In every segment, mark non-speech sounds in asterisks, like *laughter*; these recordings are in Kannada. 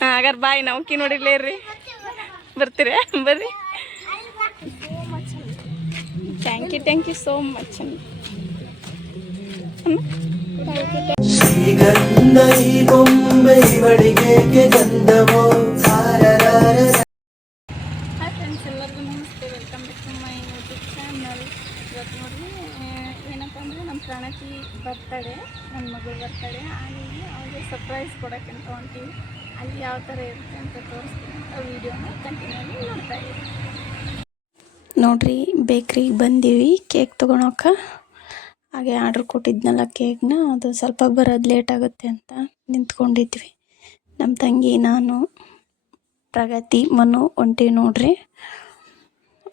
ಹಾಗಾದ್ರೆ ಬಾಯ್ ನಾವು ನೋಡಿರ್ಲೇ ರೀ ಬರ್ತೀರಾ ಬರ್ರಿ thank you thank you so much ಶ್ರೀಗಂಧ ಈ ಬೊಂಬೆ ಇವಳಿಗೇಕೆ ಗಂಧವೋ ಸಾರರಾರ ಹಾಯ್ ಫ್ರೆಂಡ್ಸ್ ಎಲ್ಲರಿಗೂ ನಮಸ್ತೆ welcome back to my YouTube channel ಇವತ್ತು ನೋಡಿ ಏನಪ್ಪ ಅಂದರೆ ನಮ್ಮ ಪ್ರಣತಿ ಬರ್ತಡೆ ನನ್ನ ಮಗಳು ಬರ್ತಡೆ ಹಾಗಾಗಿ ಅವ್ರಿಗೆ ಸರ್ಪ್ರೈಸ್ ಕೊಡೋಕ್ಕಂತ ಹೊಂಟೀವಿ ಅಲ್ಲಿ ಯಾವ ಥರ ಇರುತ್ತೆ ಅಂತ ತೋರಿಸ್ತೀನಿ. ಆ ವೀಡಿಯೋನ ಕಂಟಿನ್ಯೂ ನೋಡ್ತಾ ಇದ್ದೀನಿ ನೋಡ್ರಿ ಬೇಕ್ರಿಗೆ ಬಂದೀವಿ. ಕೇಕ್ ತೊಗೊಳಕ. ಹಾಗೆ ಆರ್ಡ್ರ್ ಕೊಟ್ಟಿದ್ನಲ್ಲ ಕೇಕ್ನ. ಅದು ಸ್ವಲ್ಪ ಬರೋದು ಲೇಟ್ ಆಗುತ್ತೆ ಅಂತ ನಿಂತ್ಕೊಂಡಿದ್ವಿ. ನಮ್ಮ ತಂಗಿ ನಾನು ಪ್ರಗತಿ ಮನು ಒಂಟಿ ನೋಡ್ರಿ.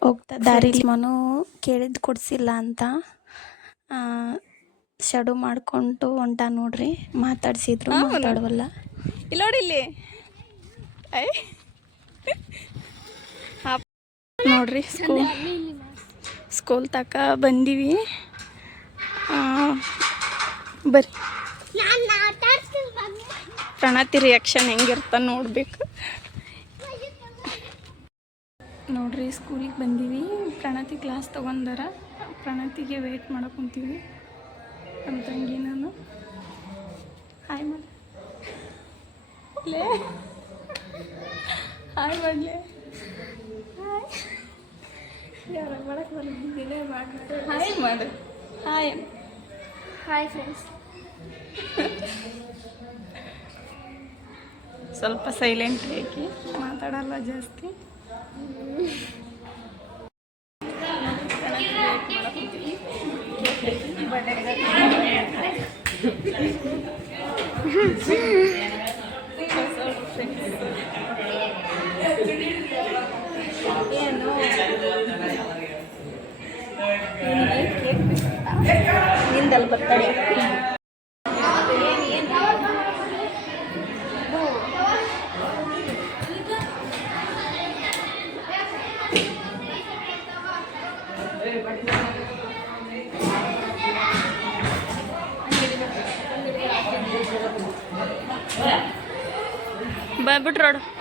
ಹೋಗ್ತಾ ದಾರಿಲಿ ಮನು ಕೇಳಿದ್ದು ಕೊಡಿಸಿಲ್ಲ ಅಂತ ಶಡು ಮಾಡಿಕೊಂಡು ಹೊಂಟ ನೋಡ್ರಿ. ಮಾತಾಡಿಸಿದ್ರು ಮಾತಾಡವಲ್ಲ. ಇಲ್ಲಿ ನೋಡಿ ಇಲ್ಲಿ. ನೋಡ್ರಿ ಸ್ಕೂಲ್ ಸ್ಕೂಲ್ ತಕ ಬಂದೀವಿ. ಬರ್ರಿ. ಪ್ರಣತಿ ರಿಯಾಕ್ಷನ್ ಹೆಂಗಿರ್ತ ನೋಡ್ಬೇಕು. ನೋಡ್ರಿ ಸ್ಕೂಲಿಗೆ ಬಂದೀವಿ. ಪ್ರಣತಿ ಕ್ಲಾಸ್ ತೊಗೊಂಡಾರ. ಪ್ರಣತಿಗೆ ವೇಟ್ ಮಾಡಕ್ಕೆ ಕುಂತೀವಿ. ನಮ್ಮ ತಂಗಿ ನಾನು. ಹಾಯ್ ಮಾಡಿ ಲೇ ಹಾಯ್ ಮಾಡಲಿ ಹಾಯ್ ಯಾರ ಮಾಡಕ್ಕೆ ಬಂದಿದ್ದಿಲ್ಲ ಮಾಡಿ ಹಾಯ್ ಮಾಡು ಹಾಯ್ ಹಾಯ್ ಫ್ರೆಂಡ್ಸ್ ಸ್ವಲ್ಪ ಸೈಲೆಂಟ್ ಆಗಿ ಮಾತಾಡಲ್ಲ ಜಾಸ್ತಿ. ಏನು *laughs* ನಿಂದಲ್ಲಿ ಬರ್ತಾಳೆ. ನೋಡು.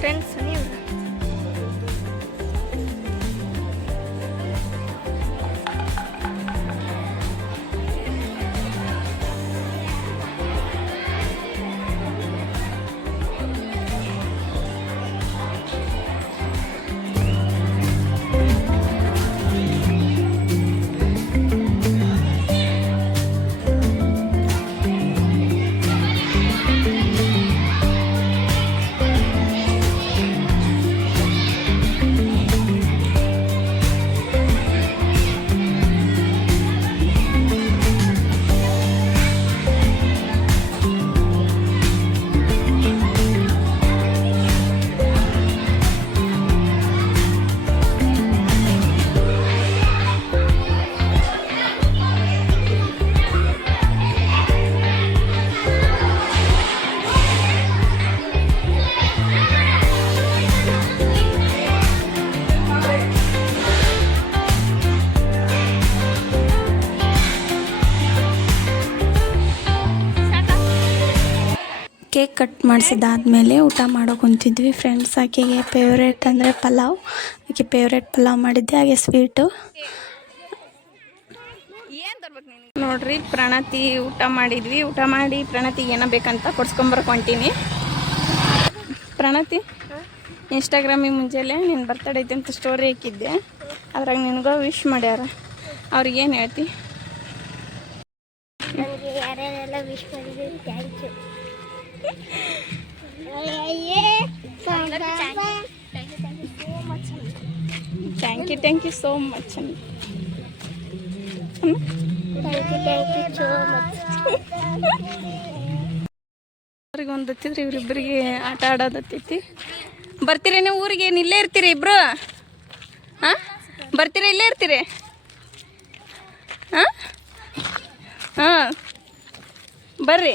ಫ್ರೆಂಡ್ಸ್ ನೀವು ಕೇಕ್ ಕಟ್ ಮಾಡಿಸಿದಾದ್ಮೇಲೆ ಊಟ ಮಾಡೋಕೆ ಕುಂತಿದ್ವಿ ಫ್ರೆಂಡ್ಸ್ ಆಕೆಗೆ ಫೇವ್ರೇಟ್ ಅಂದರೆ ಪಲಾವ್. ಆಕೆ ಫೇವ್ರೇಟ್ ಪಲಾವ್ ಮಾಡಿದ್ದೆ, ಹಾಗೆ ಸ್ವೀಟು ನೋಡ್ರಿ, ಪ್ರಣತಿ ಊಟ ಮಾಡಿದ್ವಿ. ಊಟ ಮಾಡಿ ಪ್ರಣತಿಗೆ ಏನೋ ಬೇಕಂತ ಕೊಡ್ಸ್ಕೊಂಬರ್ಕೊಂತೀನಿ ಪ್ರಣತಿ ಇನ್ಸ್ಟಾಗ್ರಾಮಿಗೆ ಮುಂಜಾನೆ ನೀನು ಬರ್ತಡೇ ಐತೆ ಅಂತ ಸ್ಟೋರಿ ಹಾಕಿದ್ದೆ. ಅದ್ರಾಗ ನಿನಗೂ ವಿಶ್ ಮಾಡ್ಯಾರ. ಅವ್ರಿಗೇನು ಹೇಳ್ತಿ? Thank you thank you so much much ಅವ್ರಿಗೆ ಒಂದು ಹತ್ತಿದ್ರೆ ಇವ್ರಿಬ್ಬರಿಗೆ ಆಟ ಆಡೋದತ್ತೈತಿ ಬರ್ತೀರಿ ನೀವು ಊರಿಗೆ? ಏನು ಇಲ್ಲೇ ಇರ್ತೀರಿ ಇಬ್ರು? ಹಾಂ? ಬರ್ತೀರಿ ಇಲ್ಲೇ ಇರ್ತೀರಿ? ಹಾಂ? ಹಾಂ. ಬರ್ರಿ.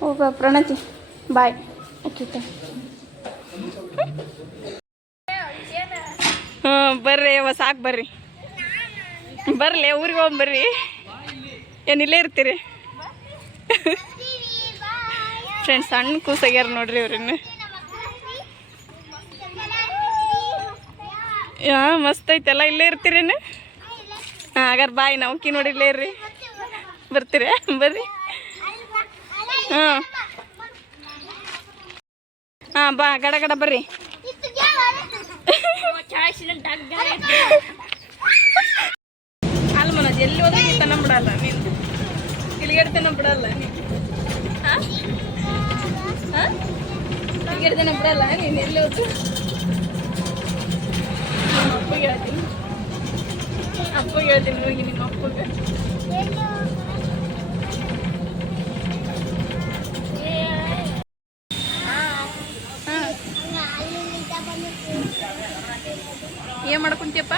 ಹೋಗ ಪ್ರಣತಿ. ಬಾಯ್. ಓಕೆ. ಹಾಂ ಬರ್ರಿ ಅವ, ಸಾಕು ಬರ್ರಿ. ಬರ್ಲಿ, ಊರಿಗೆ ಹೋಗಿ ಬರ್ರಿ. ಏನು ಇಲ್ಲೇ ಇರ್ತೀರಿ? ಫ್ರೆಂಡ್ಸ್ ಸಣ್ಣ ಕೂಸಾಗ್ಯಾರ ನೋಡ್ರಿ ಇವ್ರನ್ನ. ಹಾಂ ಮಸ್ತ್ ಐತೆಲ್ಲ ಇಲ್ಲೇ ಇರ್ತೀರೇನು ಹಾಂ ಹಾಗಾದ್ರೆ ಬಾಯ್, ನಾವು ನೋಡಿ ಇಲ್ಲೇ ಇರ್ರಿ. ಬರ್ತೀರ? ಬರ್ರಿ. ಹಾಂ ಹಾಂ, ಬಾ, ಗಡ ಗಡ ಬರ್ರಿ. ಅಲ್ಲ ಮನೋಜ್, ಎಲ್ಲಿ ಹೋದ್ರೆ ತನ ಬಿಡಲ್ಲ, ನೀನು ಇಲ್ಲಿಗಡೆ ತನ ಬಿಡಲ್ಲ, ನೀನು. ಹಾಂ? ಹಾಂ? ಇಲ್ಲಿಗಡೆ ತನ ಬಿಡಲ್ಲ, ನೀನು ಎಲ್ಲಿ ಹೋದ್ರು. ಅಪ್ಪಗೆ ಹೇಳ್ತೀನಿ. ಅಪ್ಪಗೆ ಹೇಳ್ತೀನಿ, ಹೋಗಿ ನಿಮ್ಮ ಅಪ್ಪಗೆ ಹಾಂ ಏನು ಮಾಡ್ಕೊಂತಿಯಪ್ಪ?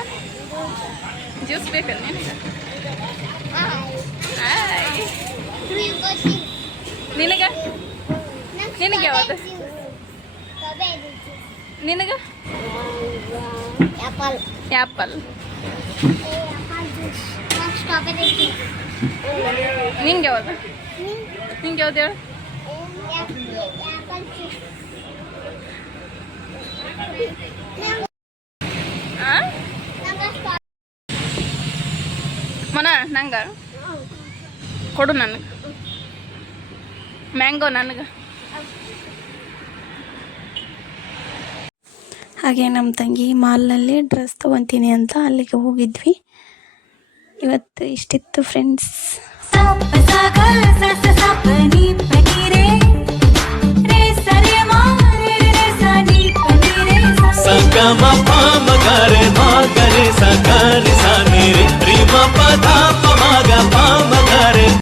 ಜ್ಯೂಸ್ ಬೇಕಲ್ಲ ನಿನಗೆ ನಿನಗೆ ನಿನಗ? ನಿನಗೆ ಯಾವುದು? ನಿನಗೆ? Apple apple apple juice strawberry juice ನಿಂಗೆ ಯಾವುದು? ನಿಂಗೆ ಯಾವ್ದು ಹೇಳು? ನಂಗೆ ಕೊಡು ನನಗೆ. ಮ್ಯಾಂಗೋ ನನಗೆ. ಹಾಗೆ ನಮ್ಮ ತಂಗಿ ಮಾಲ್ನಲ್ಲಿ ಡ್ರೆಸ್ ತೊಗೊತೀನಿ ಅಂತ ಅಲ್ಲಿಗೆ ಹೋಗಿದ್ವಿ. ಇವತ್ತು ಇಷ್ಟಿತ್ತು ಫ್ರೆಂಡ್ಸ್ ಸಾ